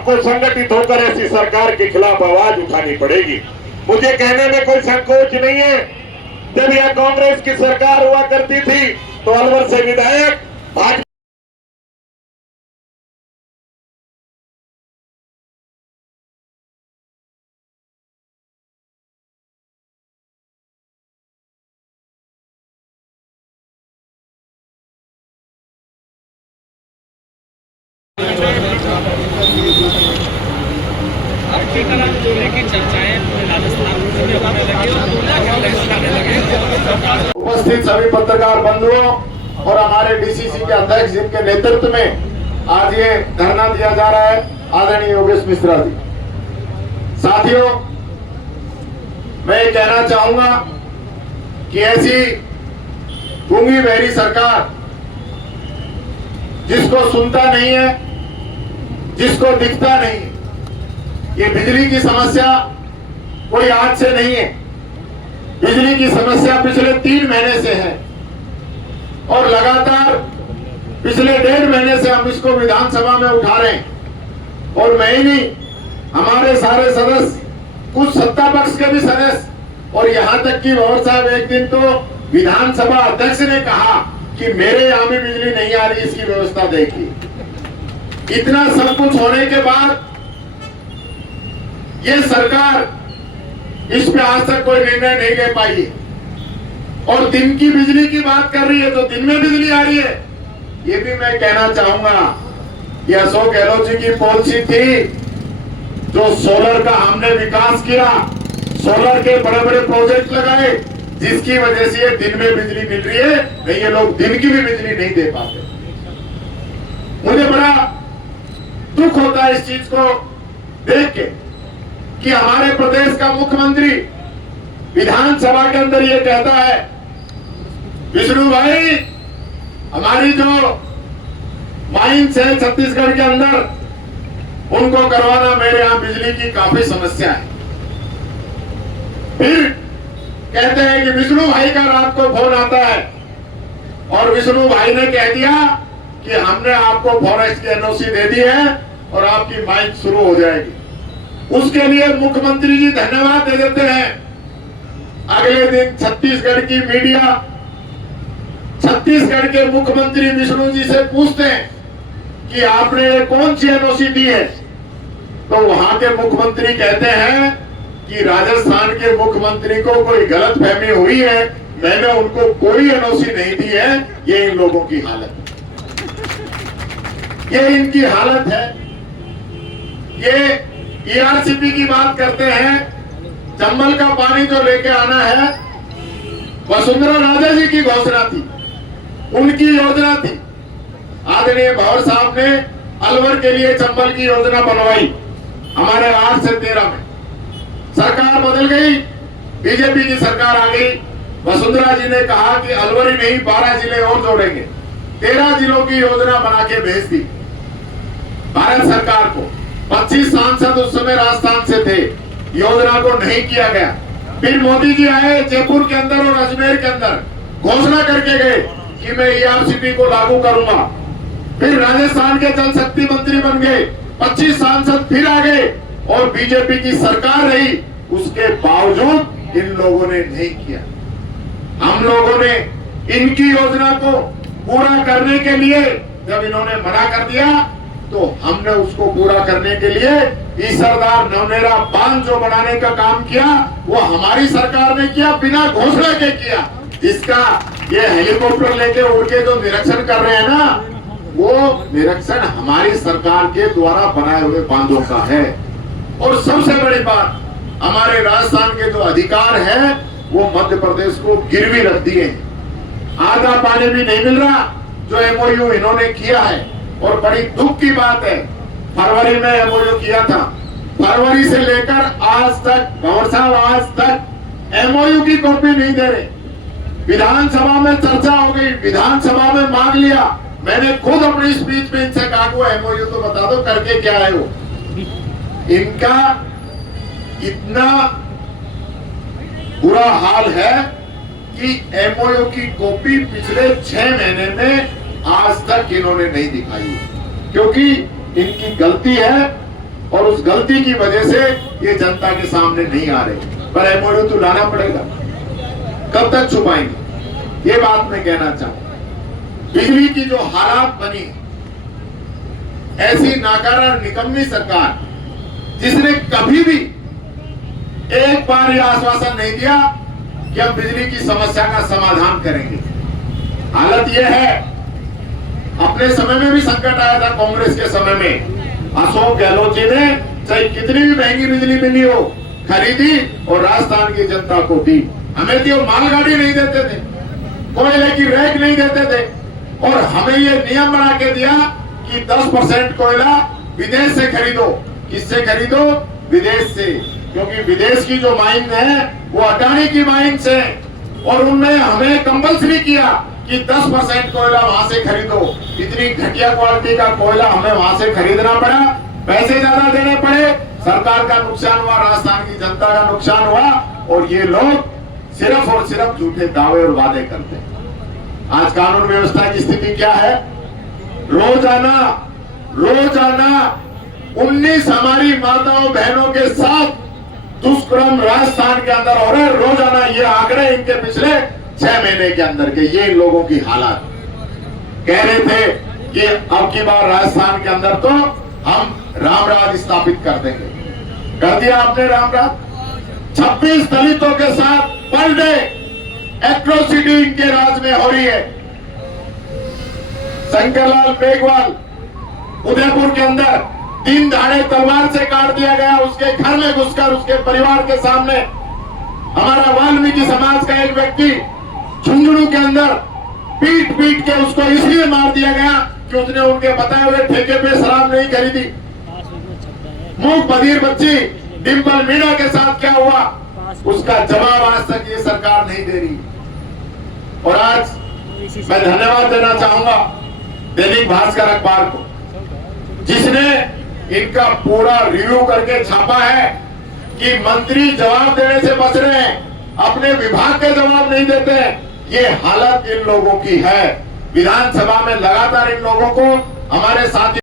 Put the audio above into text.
हमको संगठित होकर ऐसी सरकार के खिलाफ आवाज उठानी पड़ेगी। मुझे कहने में कोई संकोच नहीं है, जब यह कांग्रेस की सरकार हुआ करती थी तो अलवर से विधायक भाजपा उपस्थित सभी पत्रकार बंधुओं और हमारे डीसीसी के अध्यक्ष जिनके नेतृत्व में आज ये धरना दिया जा रहा है, आदरणीय योगेश मिश्रा जी। साथियों, मैं ये कहना चाहूंगा कि ऐसी गूंगी बहरी सरकार जिसको सुनता नहीं है, जिसको दिखता नहीं, ये बिजली की समस्या कोई आज से नहीं है। बिजली की समस्या पिछले 3 महीने से है और लगातार पिछले 1.5 महीने से हम इसको विधानसभा में उठा रहे हैं। और मैं ही नहीं, हमारे सारे सदस्य, कुछ सत्ता पक्ष के भी सदस्य, और यहां तक कि भंवर साहब एक दिन तो विधानसभा अध्यक्ष ने कहा कि मेरे यहां भी बिजली नहीं आ रही, इसकी व्यवस्था देखिए। इतना सब कुछ होने के बाद ये सरकार इस पे आज तक कोई निर्णय नहीं ले पाई है और दिन की बिजली की बात कर रही है तो दिन में बिजली आ रही है। ये भी मैं कहना चाहूंगा, ये अशोक गहलोत जी की पॉलिसी थी, जो सोलर का हमने विकास किया, सोलर के बड़े बड़े प्रोजेक्ट लगाए, जिसकी वजह से ये दिन में बिजली मिल रही है, नहीं ये लोग दिन की भी बिजली नहीं दे पाते। मुझे बड़ा दुख होता है इस चीज को देख के कि हमारे प्रदेश का मुख्यमंत्री विधानसभा के अंदर ये कहता है, विष्णु भाई हमारी जो माइंस है छत्तीसगढ़ के अंदर, उनको करवाना, मेरे यहां बिजली की काफी समस्या है। फिर कहते हैं कि विष्णु भाई का रात को फोन आता है और विष्णु भाई ने कह दिया कि हमने आपको फॉरेस्ट की एनओसी दे दी है और आपकी माइंस शुरू हो जाएगी। उसके लिए मुख्यमंत्री जी धन्यवाद दे देते हैं। अगले दिन छत्तीसगढ़ की मीडिया छत्तीसगढ़ के मुख्यमंत्री विष्णु जी से पूछते हैं कि आपने कौन सी एनओसी दी है, तो वहां के मुख्यमंत्री कहते हैं कि राजस्थान के मुख्यमंत्री को कोई गलतफहमी हुई है, मैंने उनको कोई एनओसी नहीं दी है। ये इन लोगों की हालत है, ये इनकी हालत है। ये ईआरसीपी की बात करते हैं, चंबल का पानी जो लेके आना है, वसुंधरा राजे जी की घोषणा थी, उनकी योजना थी। आदरणीय भंवर साहब ने अलवर के लिए चंबल की योजना बनवाई हमारे 8 से 13 में। सरकार बदल गई, बीजेपी की सरकार आ गई। वसुंधरा जी ने कहा कि अलवर ही नहीं 12 जिले और जोड़ेंगे, 13 जिलों की योजना बना के भेज दी भारत सरकार को। 25 सांसद उस समय राजस्थान से थे, योजना को नहीं किया गया। फिर मोदी जी आए जयपुर के अंदर और अजमेर के अंदर, घोषणा करके गए कि मैं ईआरसीपी को लागू करूंगा। फिर राजस्थान के जल शक्ति मंत्री बन गए, 25 सांसद फिर आ गए और बीजेपी की सरकार रही, उसके बावजूद इन लोगों ने नहीं किया। हम लोगों ने इनकी योजना को पूरा करने के लिए जब इन्होंने मना कर दिया तो हमने उसको पूरा करने के लिए ईसरदार नवनेरा बांध जो बनाने का काम किया, वो हमारी सरकार ने किया, बिना घोषणा के किया। जिसका ये हेलीकॉप्टर लेके उड़ के जो निरीक्षण कर रहे हैं ना, वो निरीक्षण हमारी सरकार के द्वारा बनाए हुए बांधों का है। और सबसे बड़ी बात, हमारे राजस्थान के जो अधिकार है वो मध्य प्रदेश को गिरवी रख दिए। आधा पानी भी नहीं मिल रहा जो एमओयू इन्होंने किया है। और बड़ी दुख की बात है, फरवरी में एमओयू किया था, फरवरी से लेकर आज तक भंवर साहब आज तक एमओयू की कॉपी नहीं दे रहे। विधानसभा में चर्चा हो गई, विधानसभा में मांग लिया, मैंने खुद अपनी स्पीच में इनसे कहा वो एमओयू तो बता दो करके क्या है वो। इनका इतना बुरा हाल है कि एमओयू की कॉपी पिछले 6 महीने में आज तक इन्होंने नहीं दिखाई, क्योंकि इनकी गलती है और उस गलती की वजह से ये जनता के सामने नहीं आ रहे। पर एमओयू तो लाना पड़ेगा, कब तक छुपाएंगे? ये बात मैं कहना चाहूं। बिजली की जो हालात बनी, ऐसी नाकारा निकम्मी सरकार जिसने कभी भी एक बार यह आश्वासन नहीं दिया कि हम बिजली की समस्या का समाधान करेंगे। हालत यह है, अपने समय में भी संकट आया था कांग्रेस के समय में, अशोक गहलोत जी ने चाहे कितनी भी महंगी बिजली मिली हो खरीदी और राजस्थान की जनता को दी। हमें तो मालगाड़ी नहीं देते थे, कोयले की रैक नहीं देते थे, और हमें ये नियम बना के दिया कि 10% कोयला विदेश से खरीदो। किससे खरीदो? विदेश से, क्योंकि विदेश की जो माइन है वो अडानी की माइन से, और उनने हमें कंपल्सरी किया कि 10% कोयला वहां से खरीदो। इतनी घटिया क्वालिटी का कोयला हमें वहां से खरीदना पड़ा, पैसे ज्यादा देने पड़े, सरकार का नुकसान हुआ, राजस्थान की जनता का नुकसान हुआ, और ये लोग सिर्फ और सिर्फ झूठे दावे और वादे करते हैं। आज कानून व्यवस्था की स्थिति क्या है? रोजाना 19 हमारी माताओं बहनों के साथ दुष्कर्म राजस्थान के अंदर हो रहे हैं। रोजाना ये आंकड़े इनके पिछले 6 महीने के अंदर के, ये इन लोगों की हालात। कह रहे थे कि अब की बार राजस्थान के अंदर तो हम रामराज स्थापित कर देंगे। कर दिया आपने रामराज। 26 दलितों के साथ पर डे एट्रोसिटी इनके राज में हो रही है। शंकरलाल मेघवाल उदयपुर के अंदर दिन दहाड़े तलवार से काट दिया गया, उसके घर में घुसकर उसके परिवार के सामने। हमारा वाल्मीकि समाज का एक व्यक्ति झुंझुनू के अंदर पीट के उसको इसलिए मार दिया गया कि उसने उनके बताए हुए ठेके पे शराब नहीं खरीदी। मूक बधिर बच्ची डिंपल मीणा के साथ क्या हुआ, उसका जवाब आज तक ये सरकार नहीं दे रही। और आज मैं धन्यवाद देना चाहूंगा दैनिक भास्कर अखबार को, जिसने इनका पूरा रिव्यू करके छापा है कि मंत्री जवाब देने से बच रहे हैं, अपने विभाग के जवाब नहीं देते। ये हालत इन लोगों की है। विधानसभा में लगातार इन लोगों को हमारे साथी